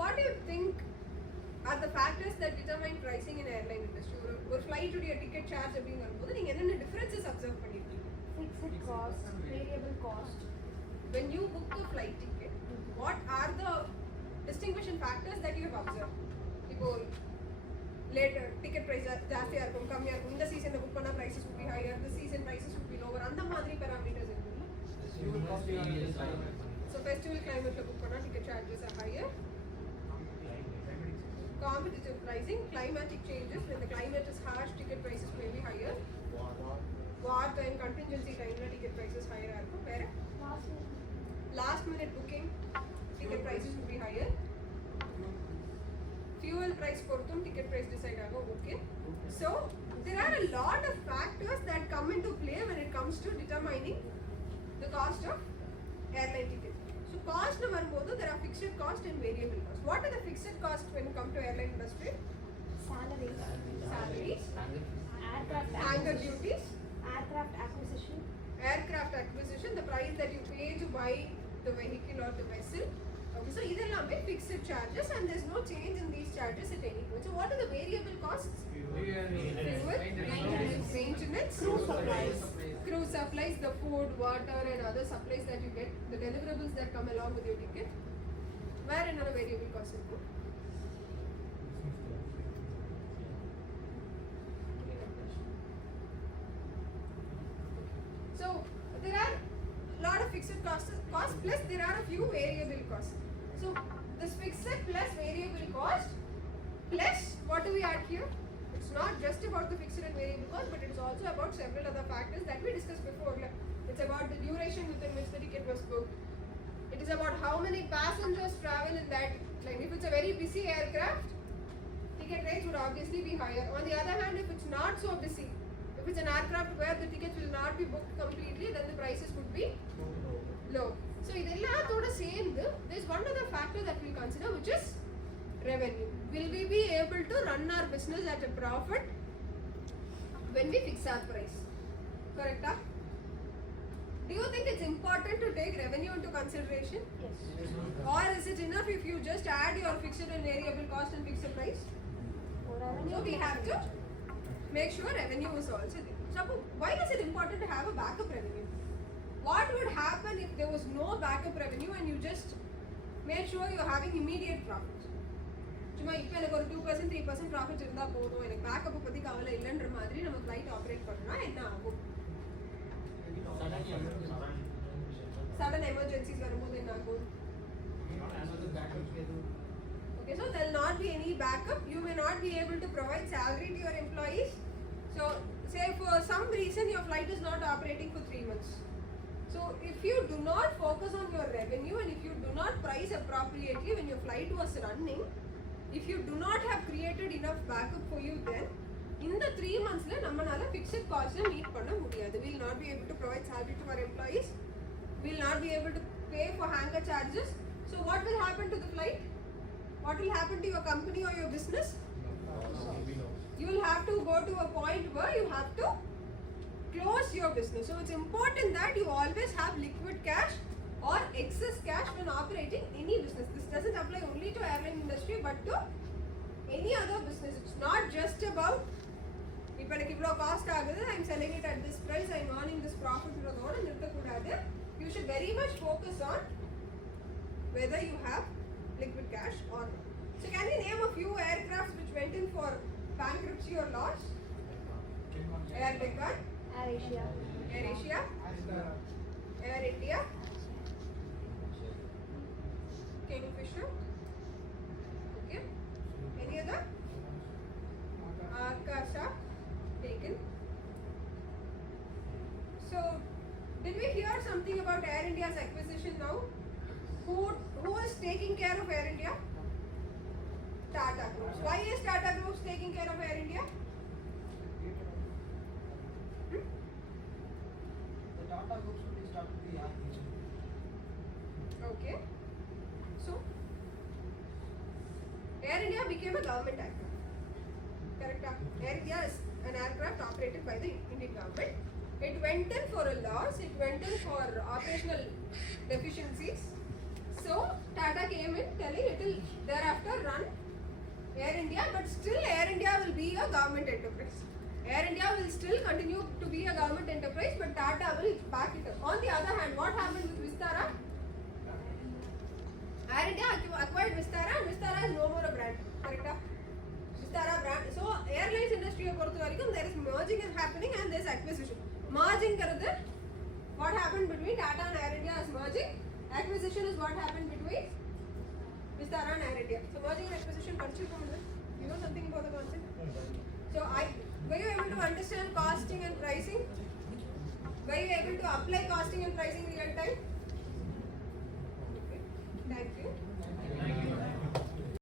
what do you think are the factors that determine pricing in airline industry? ஒரு flight உடைய ticket charge அப்படிங்க வரும்போது நீங்க என்னென்ன differences observe பண்ணிருக்கீங்க? Fixed cost, variable cost. When you book a flight ticket, what are the distinguishing factors that you have observed? இப்போ later ticket price ஜாஸ்தியா இருக்கும் கம்மியா இருக்கும் இந்த சீசன்ல புக் பண்ணா prices would be higher, this season prices would be lower, அந்த மாதிரி parameters இருக்குல்ல? So festival climate la book panna ticket charges are higher. Competitive pricing, climatic changes, when the climate is harsh, ticket prices may be higher. War time, contingency time, ticket prices higher. Last minute booking, ticket prices will be higher. Fuel price portum, ticket price decide ago, okay. So there are a lot of factors that come into play when it comes to determining the cost of airline ticket. So cost nu varumbodhu there are fixed cost and variable cost. What are the fixed cost when you come to airline industry? Salaries, hangar duties, aircraft acquisition, the price that you pay to buy the vehicle or the vessel. Okay, so idellame fixed charges and there is no change in these charges at any point. So what are the variable costs? Fuel, maintenance, crew supplies, the food, water and other supplies that you get, the deliverables that come along with your ticket. Where another variable cost is good? So there are a lot of fixed costs plus there are a few variable costs. So this fixed plus variable cost plus what do we add here? It's not just about the fixed and variable cost, but it's also about several other factors that we discussed before. It's about the duration within which the ticket was booked. It is about how many passengers travel in that plane. If it's a very busy aircraft, ticket rates would obviously be higher. On the other hand, if it's not so busy, if it's an aircraft where the tickets will not be booked completely, then the prices would be low. So idellatoda சேர்ந்து there is one other factor that we consider, which is revenue. Will we be able to run our business at a profit when we fix our price? Correct? Do you think it's important to take revenue into consideration? yes. Or is it enough if you just add your fixed and variable cost and fix the price? So we have to make sure revenue is also there. So why is it important to have a backup revenue? What would happen if there was no backup revenue and you just made sure you're having immediate profit? சும்மா இப்போ எனக்கு ஒரு 2% 3% profit இருந்தால் போதும், எனக்கு பேக்கப்பை பற்றி கவலை இல்லைன்ற மாதிரி நம்ம ஃப்ளைட் ஆப்ரேட் பண்ணோம்னா என்ன ஆகும்? சடன் எமர்ஜென்சிஸ் வரும்போது என்ன ஆகும்? Okay, so there will not be any backup. You may not be able to provide salary to your employees. So say for some reason your flight is not operating for 3 months. So if you do not focus on your revenue and if you do not price appropriately when your flight was running, if you do not have created enough backup for you, then in the 3 months la nammanaala fixed cost meet panna mudiyadhu. We will not be able to provide salary to our employees, we will not be able to pay for hangar charges. So what will happen to the flight? What will happen to your company or your business? You will have to go to a point where you have to close your business. So it's important that you always have liquid cash or excess cash when operating any business. This doesn't apply only to airline industry but to any other business. It's not just about if I give cost agudhu, I'm selling it at this price, I'm earning this profit. You should very much focus on whether you have liquid cash or not. So can you name a few aircrafts which went in for bankruptcy or loss? Air Deccan, Air Asia, Air India, Kingfisher. Okay. Any other? Akasha taken. So did we hear something about Air India's acquisition now? Who is taking care of Air India? Tata Group. Why is Tata Group taking care of Air India? The Tata Group should start with the airline. Okay. So Air India became a government aircraft. Correct? Air India is an aircraft operated by the Indian government. It went in for a loss, it went in for operational deficiencies. So Tata came in telling it will thereafter run Air India, but still Air India will be a government enterprise. Air India will still continue to be a government enterprise, but Tata will back it up. On the other hand, what happened with Vistara? Air India acquired Vistara, and Vistara is no more a brand. Correct? Vistara brand. So airlines industry there is merging is happening and there is acquisition. Merging what happened between Tata and Air India is merging. Acquisition is what happened between Vistara and Air India. So merging and acquisition concept. You know something about the concept? So were you able to understand costing and pricing? Were you able to apply costing and pricing real time? Okay. Thank you.